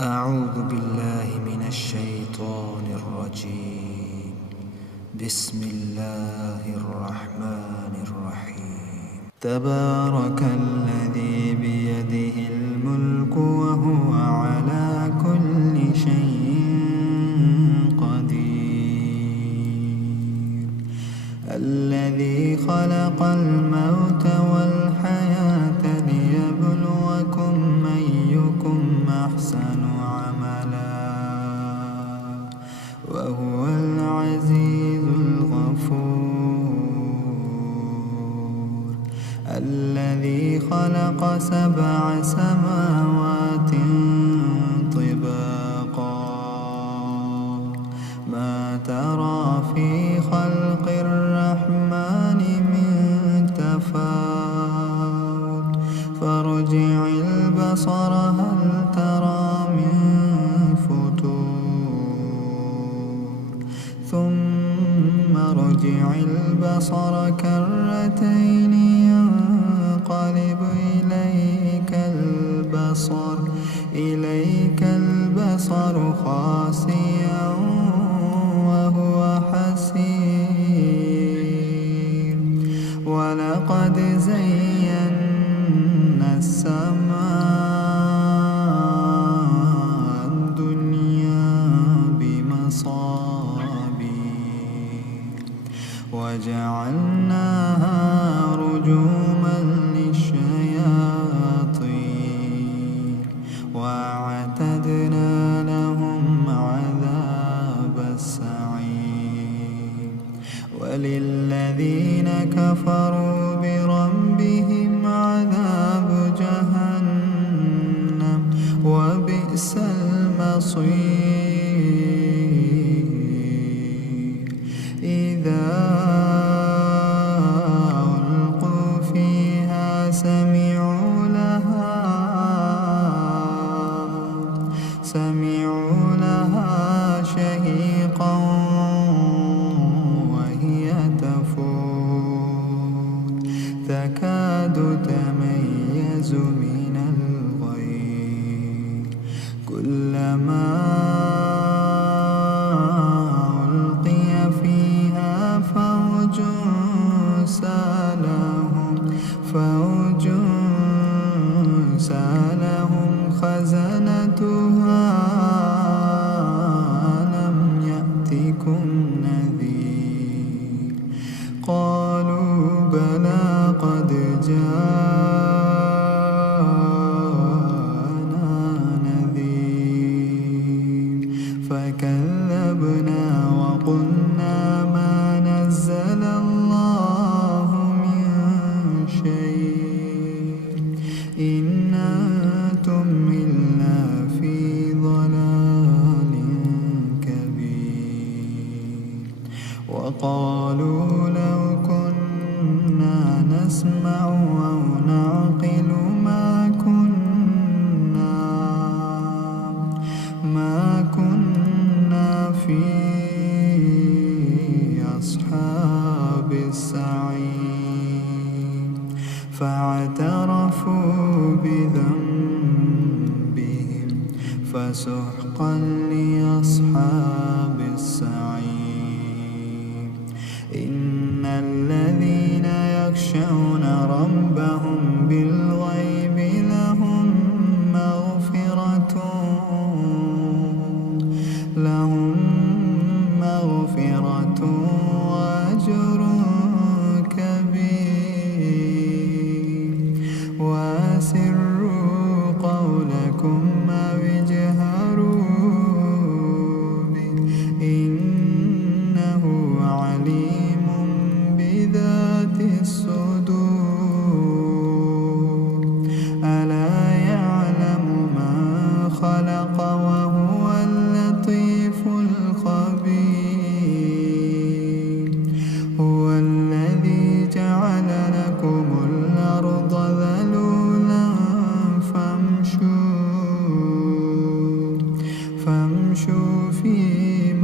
أعوذ بالله من الشيطان الرجيم. بسم الله الرحمن الرحيم. تبارك الذي بيده الملك وهو على كل شيء قدير. الذي خلق الموت والحياة ليبلوكم أيكم أحسن عملا وهو العزيز الغفور. الذي خلق 7 سماوات طباقا ما ترى في خلق الرحمن من تفاوت فارجع البصر هل ترى من فتور ثم ارجع البصر كرتين ينقلب إليك البصر خاسئا وهو حسير. ولقد زينا السماء الدنيا بمصابيح وجعلناها رجوما للشياطين وأعتدنا لهم عذاب السعير. وللذين كفروا بربهم عذاب جهنم وبئس المصير. إذا ألقوا فيها سمعوا لها شهيقا وهي تفور تكاد تميز من الغيظ. كلما ألقي فيها فوج سألهم خزنتها ألم يأتكم نذير. قالوا بلى قد جاءنا نذير فكذبنا وقلنا ما نزل الله من شيء إن أنتم إلا في ضلال كبير. وقالوا لو كنا نسمع أو نعقل ما كنا في أصحاب السعير. فاعترفوا بذنبهم فسحقا لأصحاب السعير. إن الذين يخشون ربهم بالغيب لهم مغفرة وأجر كبير. وأسروا قولكم أو اجهروا به إنه عليم بذات الصدور. ألا يعلم من خلق وهو اللطيف الخبير. هو الذي جعل لكم الأرض ذلولا فامشوا في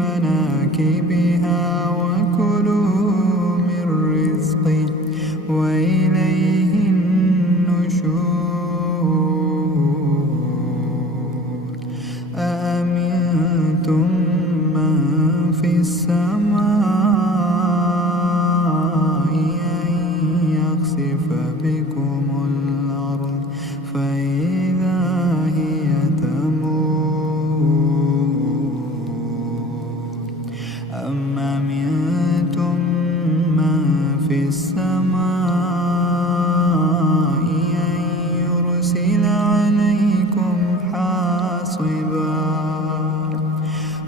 مناكبها وكلوا من رزقه وإليه النشور. ناصبا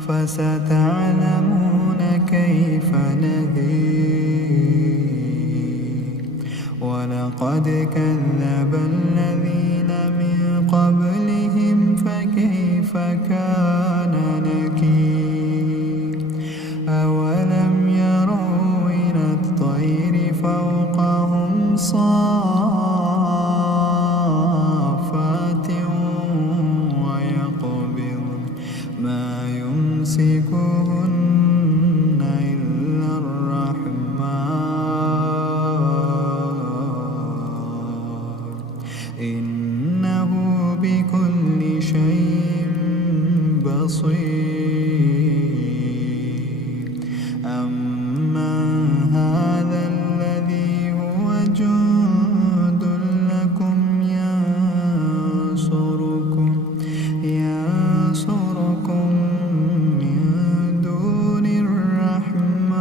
فستعلمون كيف نذير ولقد كذب الذين من قبلهم فكيف كان نكير أولم يروا إلى الطير فوقهم صافات ويقبضن ما يمسكهن إلا الرحمن إنه بكل شيء بصير أمن هذا الذي هو جند لكم ينصركم من دون الرحمن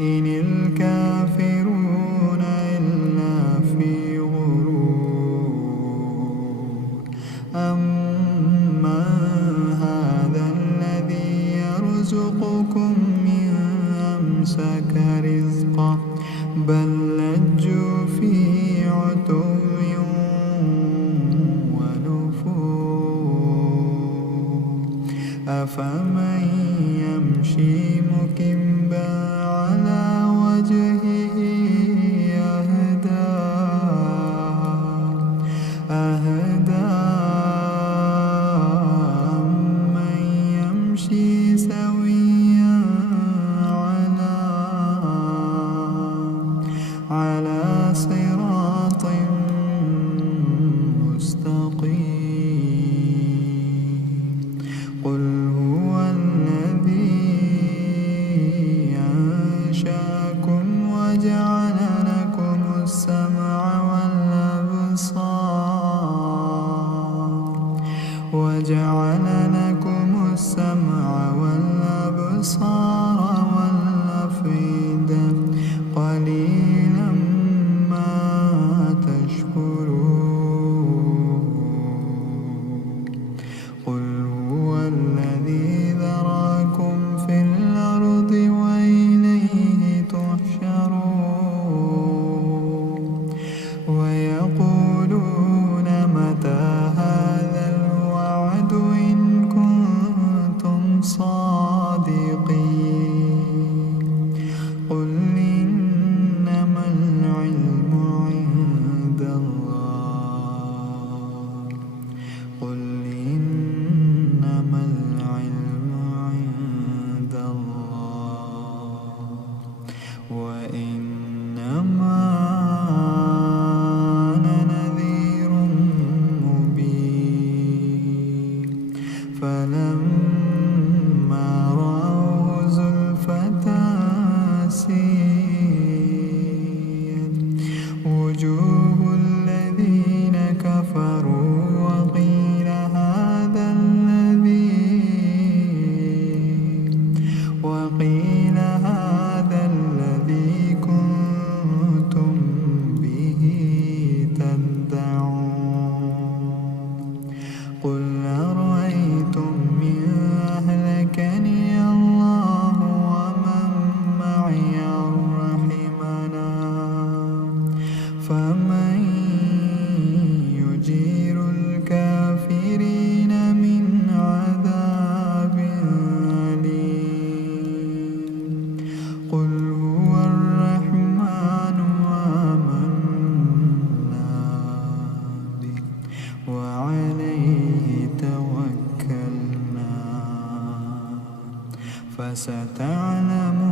إن الكافرون إلا في غرور أمن هذا الذي يرزقكم إن أمسك رزقه بل لجوا في عتو ونفور أفمن يمشي مكبا على وجهه أهدى أمن يمشي سويا على صراط مستقيم قل هو الذي أنشأكم وجعل لكم السمع والأبصار والأفئدة قليلا ما تشكرون قل هو الذي ذراكم في الأرض وإليه تحشرون ويقولون متى هذا الوعد إن كنتم صادقين قل إنما العلم عند الله قل إنما العلم عند الله وإنما أنا نذير مبين فلما رأوه زلفة سيئت وجوه الذين كفروا وقيل هذا الذي كنتم به تدعون قل أرأيتم إن أهلكني الله ومن معي أو رحمنا فمن يجير الكافرين من عذاب أليم قل هو الرحمن آمنا به وعليه توكلنا فستعلمون